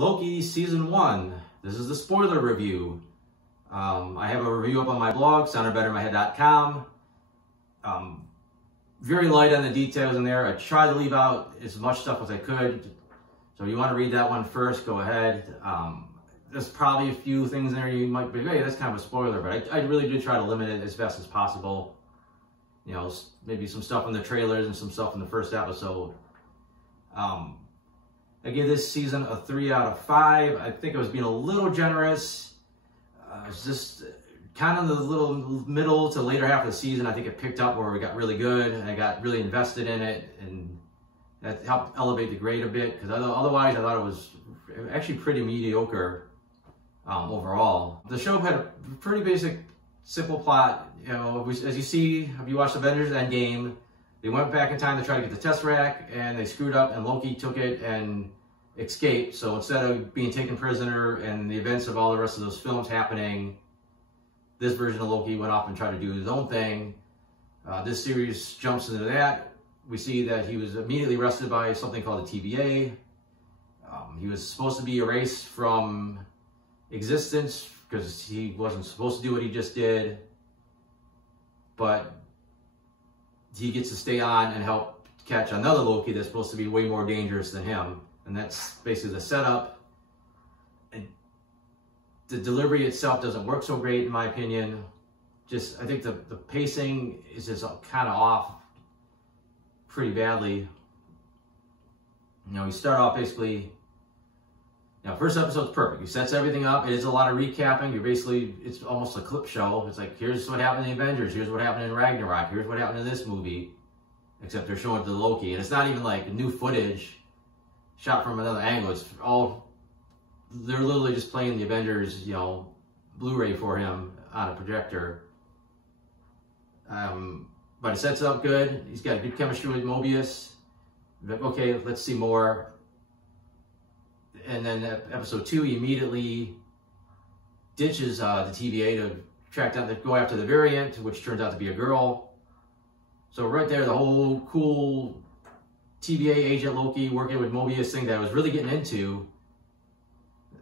Loki Season 1. This is the spoiler review. I have a review up on my blog, soundedbettermyhead.com. Very light on the details in there. I tried to leave out as much stuff as I could. So if you want to read that one first, go ahead. There's probably a few things in there you might be, hey, that's kind of a spoiler, but I really did try to limit it as best as possible. You know, maybe some stuff in the trailers and some stuff in the first episode. I give this season a 3 out of 5. I think I was being a little generous. It's just kind of the little middle to later half of the season. I think it picked up where we got really good and I got really invested in it, and that helped elevate the grade a bit, because otherwise I thought it was actually pretty mediocre overall. The show had a pretty basic, simple plot. You know, as you see, if you watch Avengers Endgame, they went back in time to try to get the Tesseract, and they screwed up, and Loki took it and escaped. So instead of being taken prisoner and the events of all the rest of those films happening, this version of Loki went off and tried to do his own thing. This series jumps into that. We see that he was immediately arrested by something called the TVA. He was supposed to be erased from existence because he wasn't supposed to do what he just did. But he gets to stay on and help catch another Loki that's supposed to be way more dangerous than him. And that's basically the setup. And the delivery itself doesn't work so great, in my opinion. I think the pacing is just kind of off pretty badly. You know, we start off basically, first episode's perfect. He sets everything up. It is a lot of recapping. It's almost a clip show. It's like, here's what happened in the Avengers. Here's what happened in Ragnarok. Here's what happened in this movie. Except they're showing it to Loki. And it's not even like new footage shot from another angle. They're literally just playing the Avengers, Blu-ray for him on a projector. But it sets it up good. He's got a good chemistry with Mobius. Like, okay, let's see more. And then episode 2, he immediately ditches the TVA to go after the variant, which turns out to be a girl. So right there, the whole cool TVA agent Loki working with Mobius thing that I was really getting into.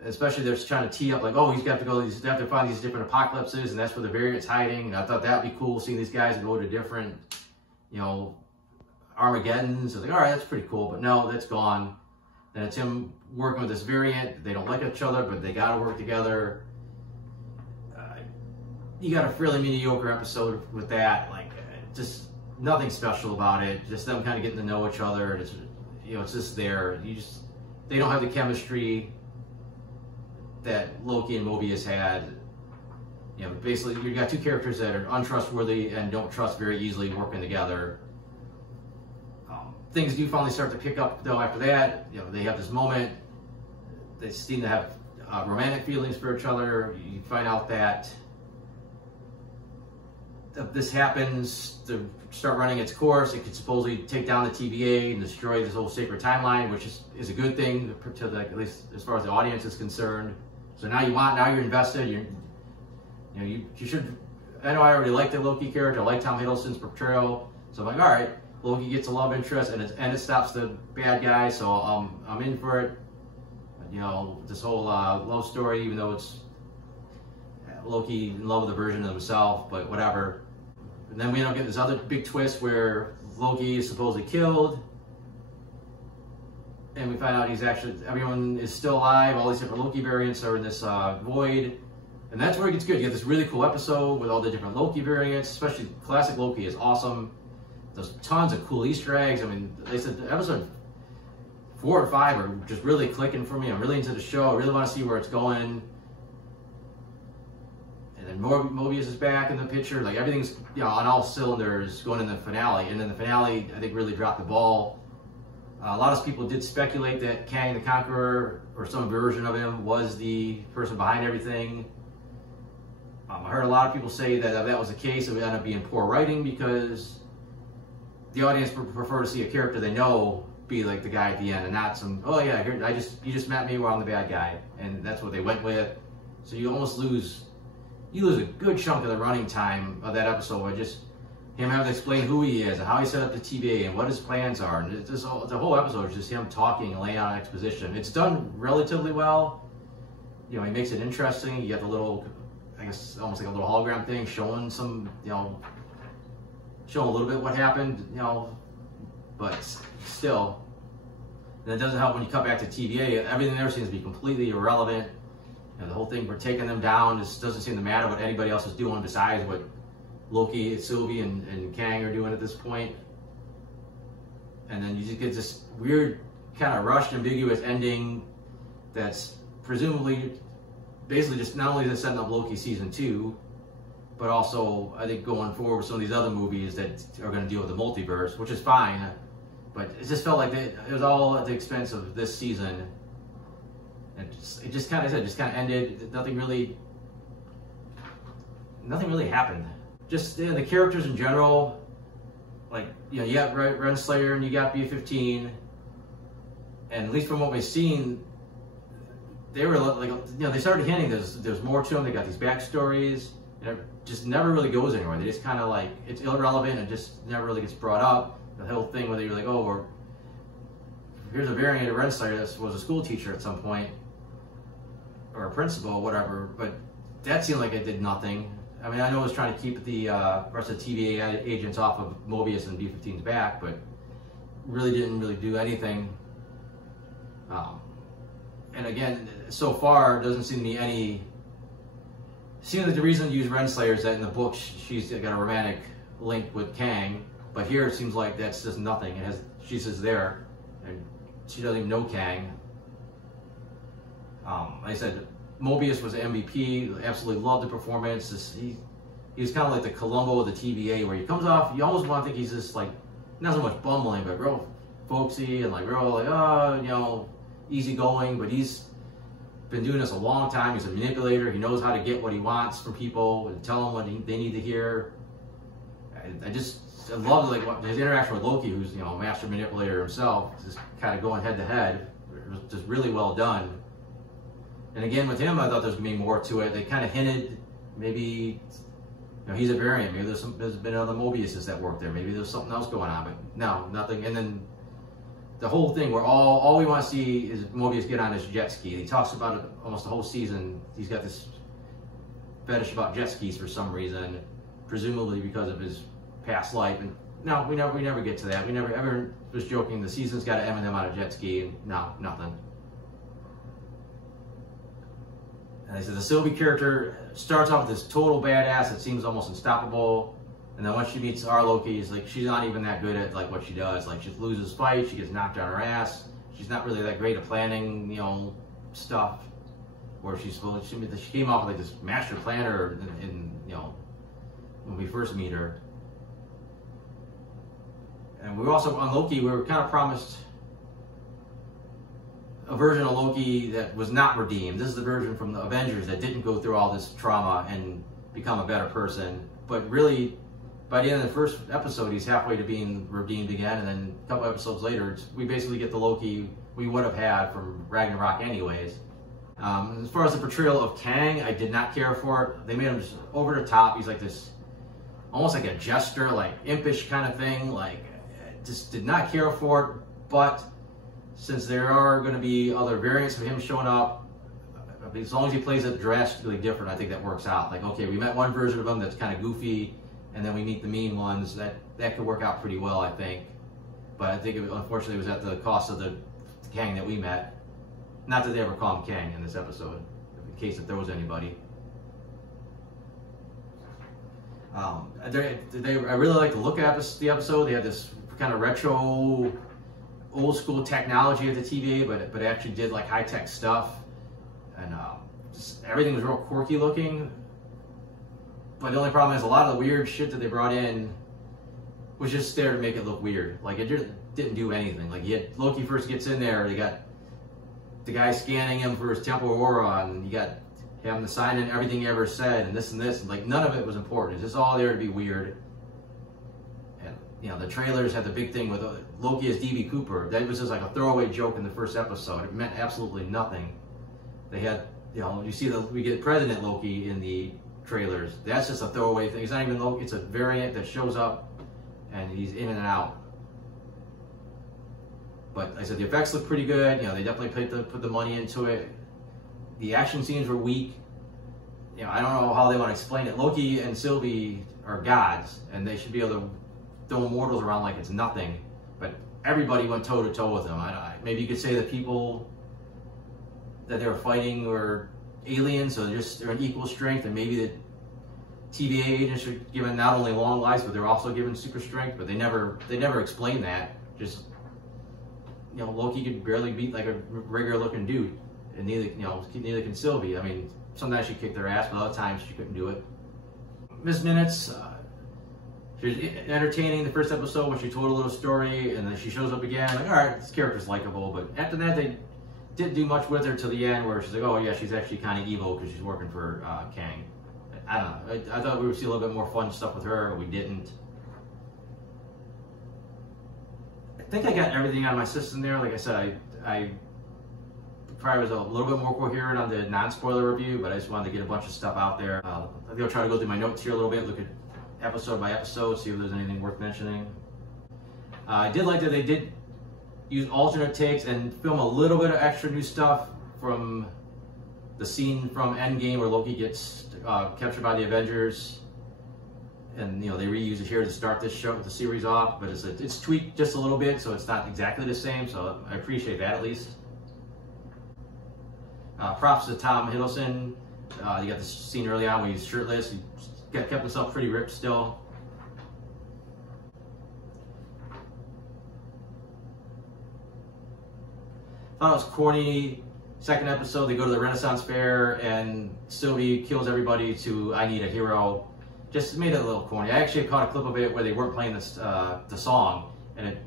Especially they're trying to tee up like, oh, they have to find these different apocalypses, and that's where the variant's hiding. And I thought that'd be cool, seeing these guys go to different, Armageddons. I was like, all right, that's pretty cool. But no, that's gone. And it's him working with this variant. They don't like each other, but they got to work together. You got a fairly mediocre episode with that. Like, just nothing special about it. Just them kind of getting to know each other. It's, it's just there. They don't have the chemistry that Loki and Mobius had. Basically, you got two characters that are untrustworthy and don't trust very easily working together. Things do finally start to pick up, though, after that. They have this moment. They seem to have romantic feelings for each other. You find out that if this happens, to start running its course, it could supposedly take down the TVA and destroy this whole sacred timeline, which is a good thing at least as far as the audience is concerned. So now you're invested. You should. I know I already like the Loki character. I like Tom Hiddleston's portrayal. So I'm like, all right, Loki gets a love interest, and it stops the bad guy. So I'm in for it. This whole love story, even though it's Loki in love with a version of himself, but whatever. And then we end up getting this other big twist where Loki is supposedly killed. And we find out everyone is still alive. All these different Loki variants are in this void. And that's where it gets good. You get this really cool episode with all the different Loki variants, especially classic Loki is awesome. There's tons of cool Easter eggs. I mean, they said episode 4 or 5 are just really clicking for me. I'm really into the show. I really want to see where it's going. And then Mobius is back in the picture. Like, everything's on all cylinders going in the finale. And then the finale, I think, really dropped the ball. A lot of people did speculate that Kang the Conqueror, or some version of him, was the person behind everything. I heard a lot of people say that if that was the case, it would end up being poor writing, because the audience would prefer to see a character they know be like the guy at the end, and not some, oh yeah, you just met me while I'm the bad guy, and that's what they went with. So you almost lose a good chunk of the running time of that episode by just him having to explain who he is and how he set up the TVA and what his plans are. And it's just, the whole episode is just him talking and laying out exposition. It's done relatively well. You know, he makes it interesting. You got the little, I guess, almost like a little hologram thing showing some, you know, showing a little bit what happened, you know, but still. And it doesn't help when you cut back to TVA. Everything there seems to be completely irrelevant. You know, the whole thing, we're taking them down. Just doesn't seem to matter what anybody else is doing besides what Loki, Sylvie, and Kang are doing at this point. And then you just get this weird, kind of rushed, ambiguous ending that's presumably basically just not only just setting up Loki season 2, but also I think going forward with some of these other movies that are going to deal with the multiverse, which is fine. But it just felt like it was all at the expense of this season. And it just kind of, just kind of ended. Nothing really happened. Just the characters in general, like, you know, you got Renslayer and you got B-15, and at least from what we've seen, they were like, you know, they started hinting there's more to them. They got these backstories, and it just never really goes anywhere. They just kind of like, it's irrelevant and just never really gets brought up. The whole thing where you're like, oh, here's a variant of Renslayer that was a school teacher at some point, or a principal, or whatever, but that seemed like it did nothing. I mean, I know it was trying to keep the rest of the TVA agents off of Mobius and B-15's back, but really didn't really do anything. And again, so far, doesn't seem to be any... Seems like the reason to use Renslayer is that in the book, she's got a romantic link with Kang, but here it seems like that's just nothing. She's just there, and she doesn't even know Kang. Like I said, Mobius was an MVP. Absolutely loved the performance. He was kind of like the Columbo of the TVA, where he comes off, you almost want to think he's just like, not so much bumbling, but real folksy and like real like, oh, you know, easygoing. But he's been doing this a long time. He's a manipulator. He knows how to get what he wants from people and tell them what they need to hear. I love like his interaction with Loki, who's, you know, a master manipulator himself, just kind of going head to head. It was just really well done. And again, with him, I thought there was going to be more to it. They kind of hinted, maybe, you know, he's a variant. Maybe there's been other Mobiuses that work there. Maybe there's something else going on, but no, nothing. And then the whole thing where all we want to see is Mobius get on his jet ski. He talks about it almost the whole season. He's got this fetish about jet skis for some reason, presumably because of his past life. And no, we never get to that. We never ever was joking. The season's got to end with him on a jet ski, and no, nothing. And I said the Sylvie character starts off with this total badass that seems almost unstoppable, and then once she meets our Loki, it's like she's not even that good at like what she does. Like she loses fights, she gets knocked on her ass. She's not really that great at planning, you know, stuff. Where she came off with like this master planner in you know, when we first meet her. And we were also on Loki. We were kind of promised a version of Loki that was not redeemed. This is the version from the Avengers that didn't go through all this trauma and become a better person. But really, by the end of the first episode, he's halfway to being redeemed again. And then a couple episodes later, we basically get the Loki we would have had from Ragnarok anyways. As far as the portrayal of Kang, I did not care for it. They made him just over the top. He's like this, almost like a jester, like impish kind of thing. Like, just did not care for it. But since there are going to be other variants of him showing up, as long as he plays it drastically different, I think that works out. Like, okay, we met one version of him that's kind of goofy, and then we meet the mean ones. That could work out pretty well, I think. But I think, unfortunately, it was at the cost of the Kang that we met. Not that they ever call him Kang in this episode, in case if there was anybody. I really like to look at the episode. They had this kind of retro, old school technology at the TVA, but it actually did like high tech stuff, and just everything was real quirky looking. But the only problem is a lot of the weird shit that they brought in was just there to make it look weird. Like, it just didn't do anything. Like, Loki first gets in there, they got the guy scanning him for his temporal aura, and you got him to sign in everything he ever said, and this and this, and like none of it was important. It's just all there to be weird. And you know, the trailers had the big thing with Loki as D.B. Cooper. That was just like a throwaway joke in the first episode. It meant absolutely nothing. They had, you know, you see we get President Loki in the trailers. That's just a throwaway thing. It's not even Loki. It's a variant that shows up and he's in and out. But like I said, the effects look pretty good. You know, they definitely put the money into it. The action scenes were weak. You know, I don't know how they want to explain it. Loki and Sylvie are gods, and they should be able to throw mortals around like it's nothing. But everybody went toe to toe with them. Maybe you could say the people that they were fighting were aliens, so they're an equal strength, and maybe the TVA agents are given not only long lives, but they're also given super strength. But they never explained that. Just, you know, Loki could barely beat like a regular looking dude, and neither can Sylvie. I mean, sometimes she kicked their ass, but other times she couldn't do it. Miss Minutes, she was entertaining the first episode when she told a little story, and then she shows up again. Like, all right, this character's likable, but after that they didn't do much with her till the end, where she's like, oh yeah, she's actually kind of evil because she's working for Kang. I don't know. I thought we would see a little bit more fun stuff with her, but we didn't. I think I got everything out of my system there. Like I said, I probably was a little bit more coherent on the non-spoiler review, but I just wanted to get a bunch of stuff out there. I think I'll try to go through my notes here a little bit, look at episode by episode, see if there's anything worth mentioning. I did like that they did use alternate takes and film a little bit of extra new stuff from the scene from Endgame where Loki gets captured by the Avengers, and you know they reuse it here to start this show, the series off. But it's tweaked just a little bit, so it's not exactly the same. So I appreciate that at least. Props to Tom Hiddleston. You got this scene early on where he's shirtless. He kept himself pretty ripped still. Thought it was corny. Second episode, they go to the Renaissance Fair and Sylvie kills everybody to "I Need a Hero." Just made it a little corny. I actually caught a clip of it where they weren't playing this, the song, and it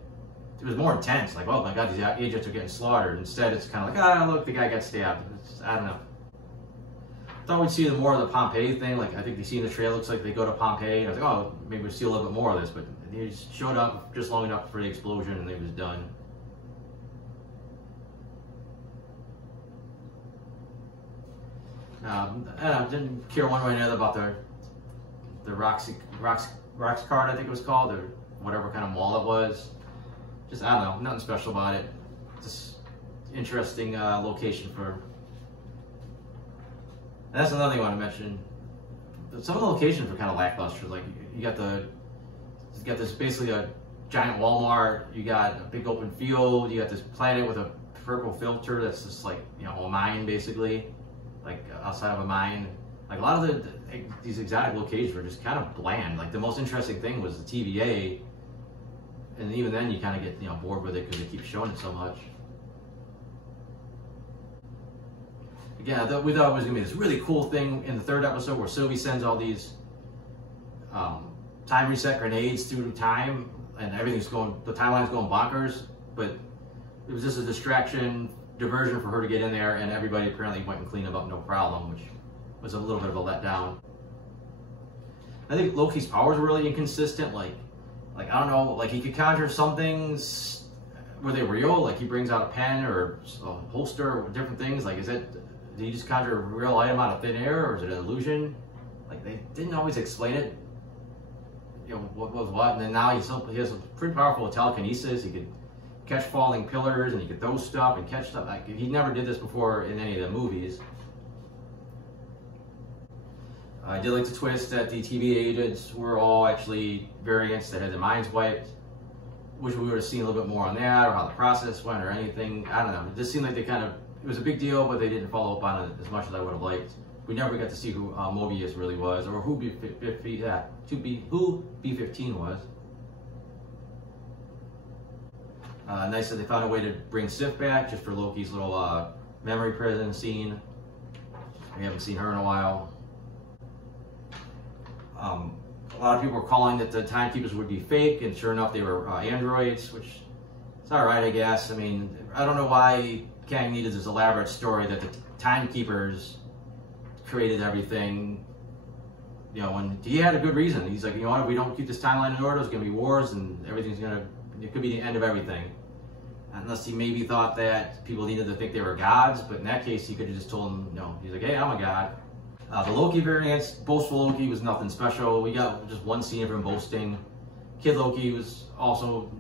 was more intense. Like, oh my god, these agents are getting slaughtered. Instead, it's kind of like, ah, look, the guy got stabbed. I don't know. Thought we'd see more of the Pompeii thing. Like, I think they see in the trailer, looks like they go to Pompeii. And I was like, oh, maybe we'll see a little bit more of this. But they just showed up just long enough for the explosion, and it was done. I didn't care one way or another about the Roxy card, I think it was called, or whatever kind of mall it was. Just, I don't know, nothing special about it. Just interesting location for. And that's another thing I want to mention. Some of the locations were kind of lackluster. Like you got this basically a giant Walmart. You got a big open field. You got this planet with a purple filter that's just like, you know, a mine basically. Like outside of a mine. Like a lot of these exotic locations were just kind of bland. Like the most interesting thing was the TVA, and even then you kind of get, you know, bored with it because they keep showing it so much. Again, we thought it was gonna be this really cool thing in the third episode where Sylvie sends all these time reset grenades through time, and the timeline's going bonkers. But it was just a distraction, diversion for her to get in there, and everybody apparently went and cleaned them up no problem, which was a little bit of a letdown. I think Loki's powers were really inconsistent. Like I don't know, like he could conjure some things were they real? Like he brings out a pen or a holster or different things. Like did he just conjure a real item out of thin air, or is it an illusion? Like they didn't always explain it. You know, what was what, and then now he has a pretty powerful telekinesis. He could catch falling pillars, and he could throw stuff and catch stuff. Like he never did this before in any of the movies. I did like the twist that the TVA agents were all actually variants that had their minds wiped. Wish we would have seen a little bit more on that, or how the process went, or anything. I don't know. It just seemed like it was a big deal, but they didn't follow up on it as much as I would have liked. We never got to see who Mobius really was, or who B-15 was. Nice that they found a way to bring Sif back, just for Loki's little memory prison scene. We haven't seen her in a while. A lot of people were calling that the timekeepers would be fake, and sure enough, they were androids, which is all right, I guess. I mean, I don't know why Kang needed this elaborate story that the timekeepers created everything. You know, and he had a good reason. He's like, you know what, if we don't keep this timeline in order, there's going to be wars, and it could be the end of everything. Unless he maybe thought that people needed to think they were gods, but in that case, he could have just told them, no. He's like, hey, I'm a god. The Loki variants, boastful Loki was nothing special. We got just one scene of him boasting. Kid Loki was also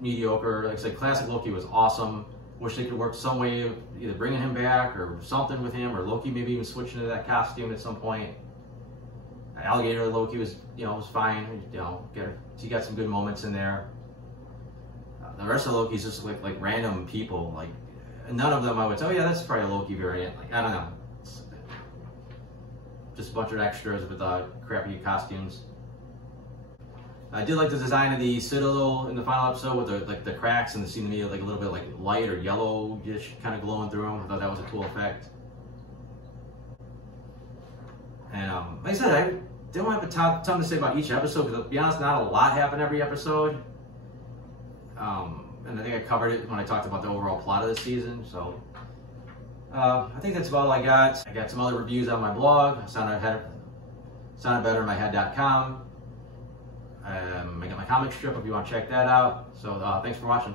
mediocre. Like I said, classic Loki was awesome. Wish they could work some way of either bringing him back or something with him, or Loki maybe even switching to that costume at some point. Alligator Loki was, was fine. He got some good moments in there. The rest of Loki's just like random people. Like none of them I would say, oh yeah, that's probably a Loki variant. Like I don't know, just a bunch of extras with crappy costumes. I did like the design of the Citadel in the final episode with the cracks, and it seemed to me like a little bit like light or yellowish kind of glowing through them. I thought that was a cool effect. And like I said, I didn't have a ton to say about each episode because, to be honest, not a lot happened every episode. And I think I covered it when I talked about the overall plot of the season. So I think that's about all I got. I got some other reviews on my blog, soundedbettermyhead.com. I got my comic strip if you want to check that out. So thanks for watching.